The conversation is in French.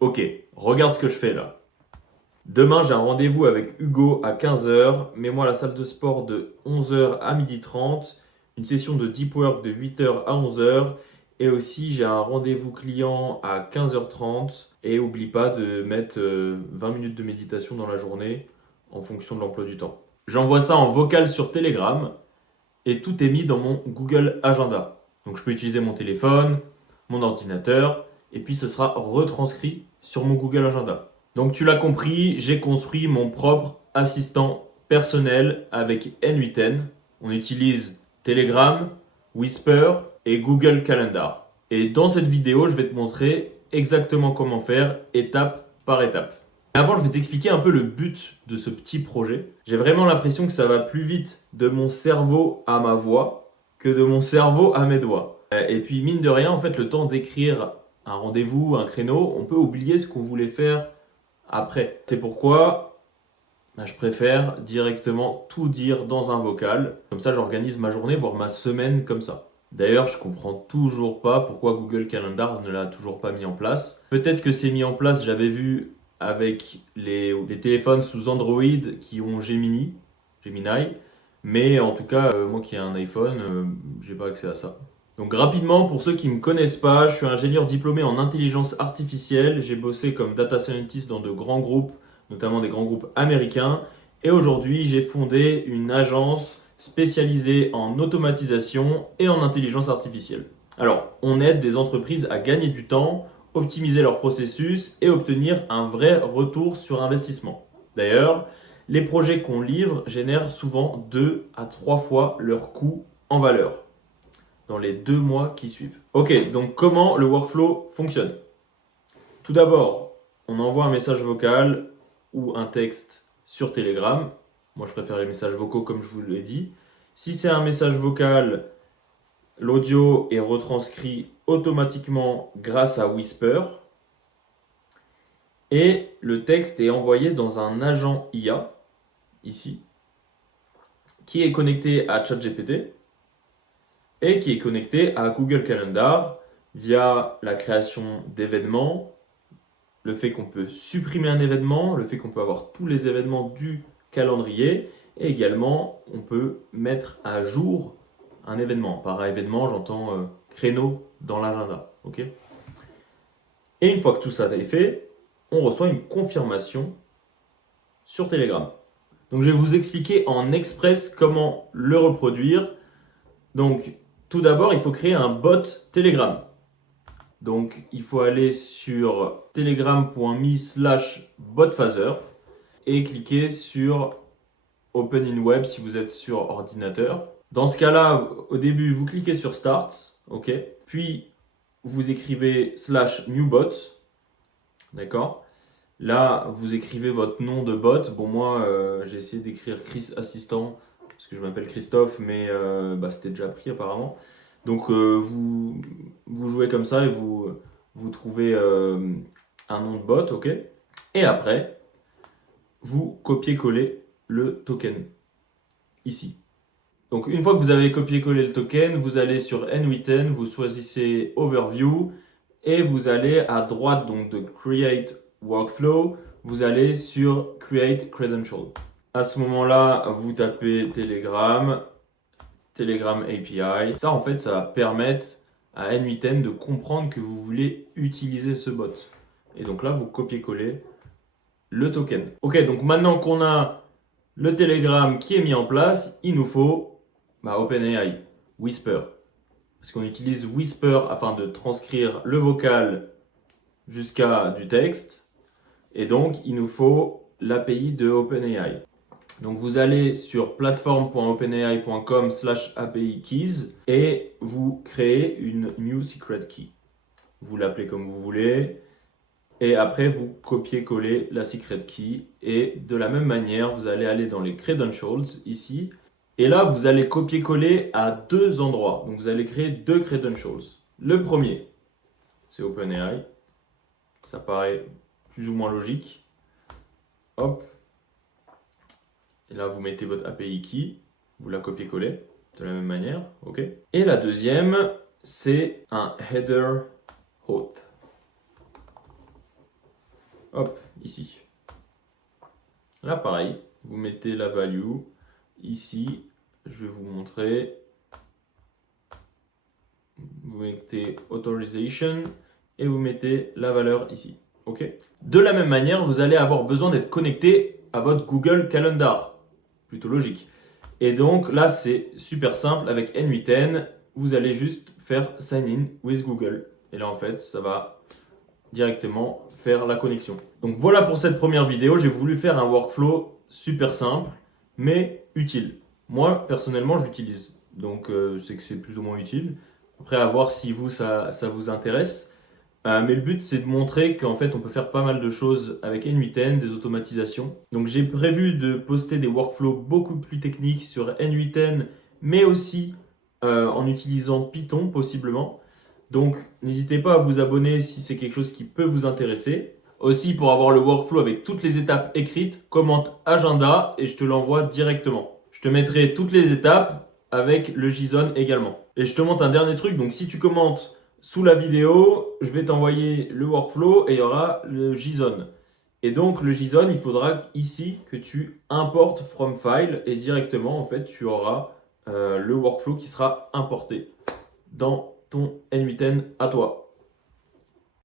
Ok, regarde ce que je fais là. Demain, j'ai un rendez-vous avec Hugo à 15 heures. Mets-moi à la salle de sport de 11 heures à 12h30. Une session de deep work de 8 heures à 11 heures. Et aussi, j'ai un rendez-vous client à 15h30. Et oublie pas de mettre 20 minutes de méditation dans la journée en fonction de l'emploi du temps. J'envoie ça en vocal sur Telegram et tout est mis dans mon Google Agenda. Donc je peux utiliser mon téléphone, mon ordinateur, et puis ce sera retranscrit sur mon Google Agenda. Donc tu l'as compris, j'ai construit mon propre assistant personnel avec N8N. On utilise Telegram, Whisper et Google Calendar. Et dans cette vidéo, je vais te montrer exactement comment faire étape par étape. Avant, je vais t'expliquer un peu le but de ce petit projet. J'ai vraiment l'impression que ça va plus vite de mon cerveau à ma voix que de mon cerveau à mes doigts. Et puis, mine de rien, en fait, le temps d'écrire un rendez-vous, un créneau, on peut oublier ce qu'on voulait faire après. C'est pourquoi je préfère directement tout dire dans un vocal. Comme ça, j'organise ma journée, voire ma semaine comme ça. D'ailleurs, je comprends toujours pas pourquoi Google Calendar ne l'a toujours pas mis en place. Peut-être que c'est mis en place, j'avais vu avec les téléphones sous Android qui ont Gemini, mais en tout cas, moi qui ai un iPhone, j'ai pas accès à ça. Donc rapidement, pour ceux qui ne me connaissent pas, je suis ingénieur diplômé en intelligence artificielle. J'ai bossé comme data scientist dans de grands groupes, notamment des grands groupes américains. Et aujourd'hui, j'ai fondé une agence spécialisée en automatisation et en intelligence artificielle. Alors, on aide des entreprises à gagner du temps, optimiser leur processus et obtenir un vrai retour sur investissement. D'ailleurs, les projets qu'on livre génèrent souvent 2 à 3 fois leur coût en valeur dans les 2 mois qui suivent. Ok, donc comment le workflow fonctionne? Tout d'abord, on envoie un message vocal ou un texte sur Telegram. Moi, je préfère les messages vocaux comme je vous l'ai dit. Si c'est un message vocal, l'audio est retranscrit automatiquement grâce à Whisper et le texte est envoyé dans un agent IA, ici, qui est connecté à ChatGPT et qui est connecté à Google Calendar via la création d'événements, le fait qu'on peut supprimer un événement, le fait qu'on peut avoir tous les événements du calendrier et également on peut mettre à jour un événement. Par événement, j'entends créneau dans l'agenda. Okay, et une fois que tout ça est fait, on reçoit une confirmation sur Telegram. Donc je vais vous expliquer en express comment le reproduire. Donc tout d'abord, il faut créer un bot Telegram. Donc il faut aller sur telegram.me/botphaser et cliquer sur Open in Web si vous êtes sur ordinateur. Dans ce cas-là, au début, vous cliquez sur Start, ok. Puis vous écrivez /newbot, d'accord. Là, vous écrivez votre nom de bot. Bon, moi, j'ai essayé d'écrire Chris Assistant parce que je m'appelle Christophe, mais c'était déjà pris apparemment. Donc, vous jouez comme ça et vous trouvez un nom de bot, ok. Et après, vous copiez-collez le token ici. Donc, une fois que vous avez copié-collé le token, vous allez sur N8N, vous choisissez Overview et vous allez à droite donc de Create Workflow, vous allez sur Create Credential. À ce moment-là, vous tapez Telegram, Telegram API. Ça, en fait, ça va permettre à N8N de comprendre que vous voulez utiliser ce bot. Et donc là, vous copiez-collez le token. Ok, donc maintenant qu'on a le Telegram qui est mis en place, il nous faut OpenAI, Whisper. Parce qu'on utilise Whisper afin de transcrire le vocal jusqu'à du texte. Et donc, il nous faut l'API de OpenAI. Donc, vous allez sur platform.openai.com/API keys et vous créez une new secret key. Vous l'appelez comme vous voulez. Et après, vous copiez-collez la secret key. Et de la même manière, vous allez aller dans les credentials ici. Et là, vous allez copier-coller à 2 endroits. Donc, vous allez créer 2 credentials. Le premier, c'est OpenAI. Ça paraît plus ou moins logique. Hop. Et là, vous mettez votre API key. Vous la copiez-collez de la même manière. OK. Et la deuxième, c'est un header auth. hop, ici. Là, pareil, vous mettez la value. Ici, je vais vous montrer. Vous mettez authorization et vous mettez la valeur ici. OK? De la même manière, vous allez avoir besoin d'être connecté à votre Google Calendar. Plutôt logique. Et donc là, c'est super simple. Avec N8N, vous allez juste faire sign in with Google. Et là, en fait, ça va directement faire la connexion. Donc voilà pour cette première vidéo. J'ai voulu faire un workflow super simple, mais utile. Moi, personnellement, je l'utilise. Donc c'est que c'est plus ou moins utile. Après, à voir si vous, ça vous intéresse. Mais le but, c'est de montrer qu'en fait, on peut faire pas mal de choses avec N8N, des automatisations. Donc, j'ai prévu de poster des workflows beaucoup plus techniques sur N8N, mais aussi en utilisant Python, possiblement. Donc, n'hésitez pas à vous abonner si c'est quelque chose qui peut vous intéresser. Aussi, pour avoir le workflow avec toutes les étapes écrites, commente agenda et je te l'envoie directement. Je te mettrai toutes les étapes avec le JSON également. Et je te montre un dernier truc. Donc, si tu commentes sous la vidéo, je vais t'envoyer le workflow et il y aura le JSON. Et donc, le JSON, il faudra ici que tu importes from file et directement, en fait, tu auras le workflow qui sera importé dans ton N8N à toi.